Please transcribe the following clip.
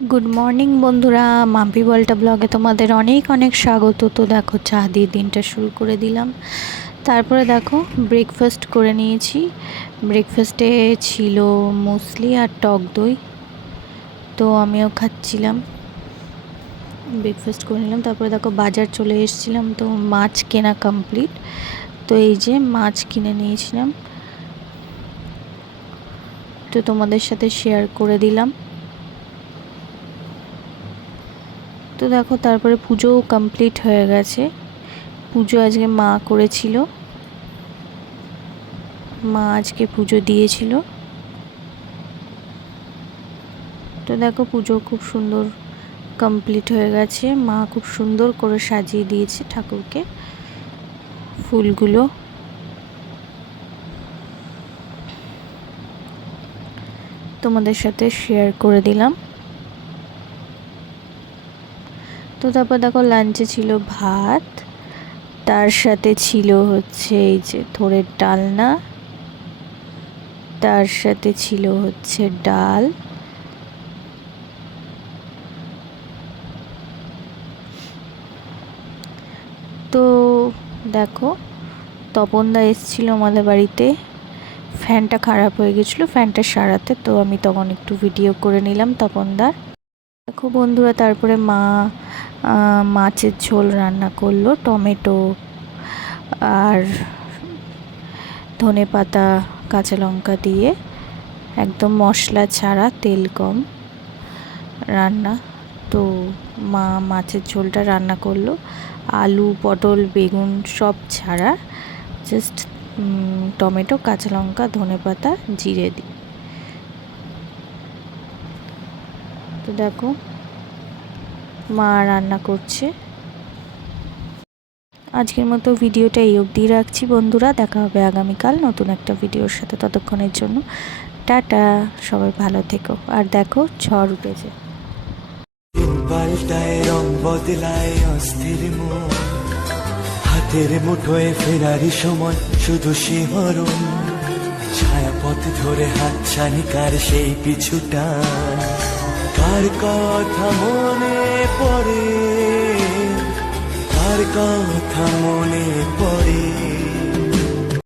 Good morning বন্ধুরা, মাম্পি বলটা ব্লগে তোমাদের অনেক অনেক স্বাগত। তো দেখো, চা দিয়ে দিনটা শুরু করে দিলাম। তারপরে দেখো ব্রেকফাস্ট করে নিয়েছি। ব্রেকফাস্টে ছিল মুসলি আর টক দই, তো আমিও খাচ্ছিলাম। ব্রেকফাস্ট করে নিলাম। তারপরে দেখো বাজার চলে এসেছিলাম, তো মাছ কেনা কমপ্লিট। তো এই যে মাছ কিনে নিয়েছিলাম, তো তোমাদের সাথে শেয়ার করে দিলাম। তো দেখো তারপরে পুজোও কমপ্লিট হয়ে গেছে। পুজো আজকে মা করেছিল, মা আজকে পুজো দিয়েছিল। তো দেখো পুজো খুব সুন্দর কমপ্লিট হয়ে গেছে। মা খুব সুন্দর করে সাজিয়ে দিয়েছে ঠাকুরকে, ফুলগুলো। তোমাদের সাথে শেয়ার করে দিলাম। তো তারপর দেখো লাঞ্চে ছিল ভাত, তার সাথে ছিল হচ্ছে এই যে থোড়ের ডালনা, তার সাথে ছিল হচ্ছে ডাল, তো দেখো তপনদা এসেছিলো আমাদের বাড়িতে। ফ্যানটা খারাপ হয়ে গেছিলো, ফ্যানটা সারাতে, তো আমি তখন একটু ভিডিও করে নিলাম তপনদার। দেখো বন্ধুরা, তারপরে মা মাছের ঝোল রান্না করলো, টমেটো আর ধনেপাতা কাঁচা লঙ্কা দিয়ে, একদম মশলা ছাড়া, তেল কম রান্না। তো মা মাছের ঝোলটা রান্না করলো, আলু পটল বেগুন সব ছাড়া, জাস্ট টমেটো কাঁচা লঙ্কা ধনেপাতা জিরে দিই। তো দেখো মা রান্না করছে। আজকের মতো ভিডিওটা এই অবধি রাখছি বন্ধুরা, দেখা হবে আগামীকাল নতুন একটা ভিডিওর সাথে। ততক্ষণের জন্য টাটা, সবাই ভালো থেকো। আর দেখো ঝড় উঠেছে। পাল্টায় রং বদলায় অস্থির মন, হাতের মুঠোয় ফেরারি সময় শুধু শিহরণ, ছায়াপথ ধরে হাত ছানিকার সেই পিছুটা, কার কথা মনে পড়ে, কার কথা মনে পড়ে।